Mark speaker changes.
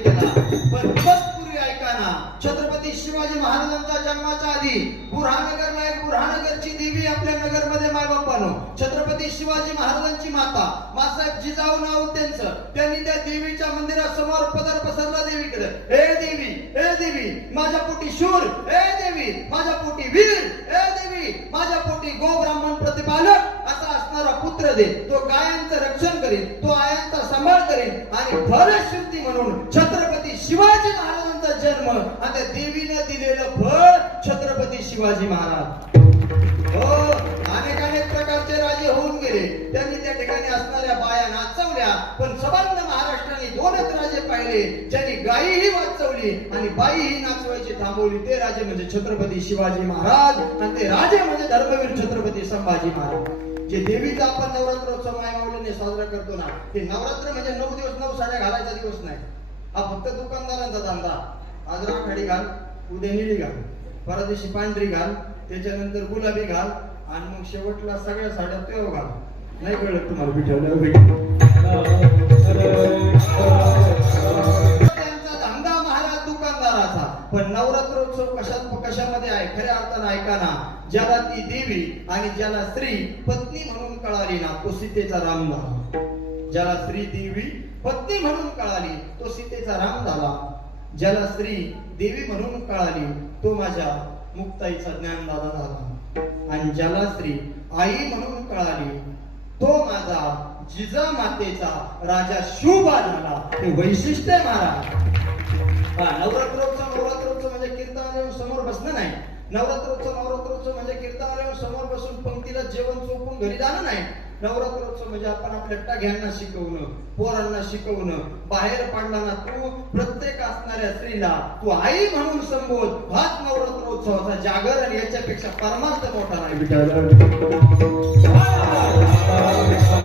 Speaker 1: ऐकताना पण दिवस पूर्वी ऐकाना. छत्रपती शिवाजी महाराजांचा जन्माच्या आधी बुरहानगरला एक बुरहानगरची देवी आपल्या नगरमध्ये मायबापानो छत्रपती शिवाजी महाराजांची माता मासाहेब जिजाऊ नाव त्यांचं. त्यांनी त्या देवीच्या मंदिरासमोर पदर पसरला देवीकडे. हे देवी हे देवी माझ्या पोटी शूर हे देवी असणारा पुत्र तो गायांचं रक्षण करेल तो आयांचा सांभाळ करेल आणि फलश्रुती म्हणून छत्रपती शिवाजी महाराजांचा जन्म आणि त्या देवीने दिलेलं फळ छत्रपती शिवाजी महाराज. हो अनेक अनेक प्रकारचे राजे होऊन गेले. त्यांनी त्या ठिकाणी असणाऱ्या बाया नाचवल्या. पण सबंध महाराष्ट्राने दोनच राजे पाहिले. ज्यांनी गायीही वाचवली आणि बाईही नाचवायची थांबवली. ते राजे म्हणजे छत्रपती शिवाजी महाराज आणि ते राजे म्हणजे धर्मवीर छत्रपती संभाजी महाराज. जे देवीचा आपण नवरात्रोत्सव मायमावलीने साजरा करतो ना ते नवरात्र म्हणजे नऊ दिवस नऊ साड्या घालायचा दिवस नाही. हा फक्त दुकानदारांचा धंदा. आज राखाडी घाल उद्या निळी घाल परदेशी पांढरी घाल त्याच्यानंतर गुलाबी घाल आणि मग शेवटला सगळ्या साड्या तेव्हा घाल. नाही कळलं तुम्हाला? विठवलं पण नवरात्रोत्सव कशा कशामध्ये आहे? खऱ्या अर्थानं ऐका ना. ज्याला ती देवी आणि ज्याला स्त्री पत्नी म्हणून कळाली ना तो सीतेचा राम झाला. ज्याला स्त्री देवी पत्नी म्हणून कळाली तो सीतेचा राम झाला. ज्याला स्त्री देवी म्हणून कळाली तो माझ्या मुक्ताईचा ज्ञानदादा झाला. आणि ज्याला स्त्री आई म्हणून कळाली तो माझा जिजा मातेचा राजा शुभा झाला. हे वैशिष्ट्य महाराज. नवरात्रोत्सव नवरात्रोत्सव म्हणजे कीर्तनालय समोर बसून पंक्तीला जेवण चोपून घरी जाणं नाही. नवरात्रोत्सव म्हणजे आपण आपल्या टाघ्यांना शिकवणं पोरांना शिकवणं बाहेर पडताना तू प्रत्येक असणाऱ्या स्त्रीला तू आई म्हणून संबोध. हाच नवरात्रोत्सवाचा जागर याच्यापेक्षा परमार्थ मोठा नाही.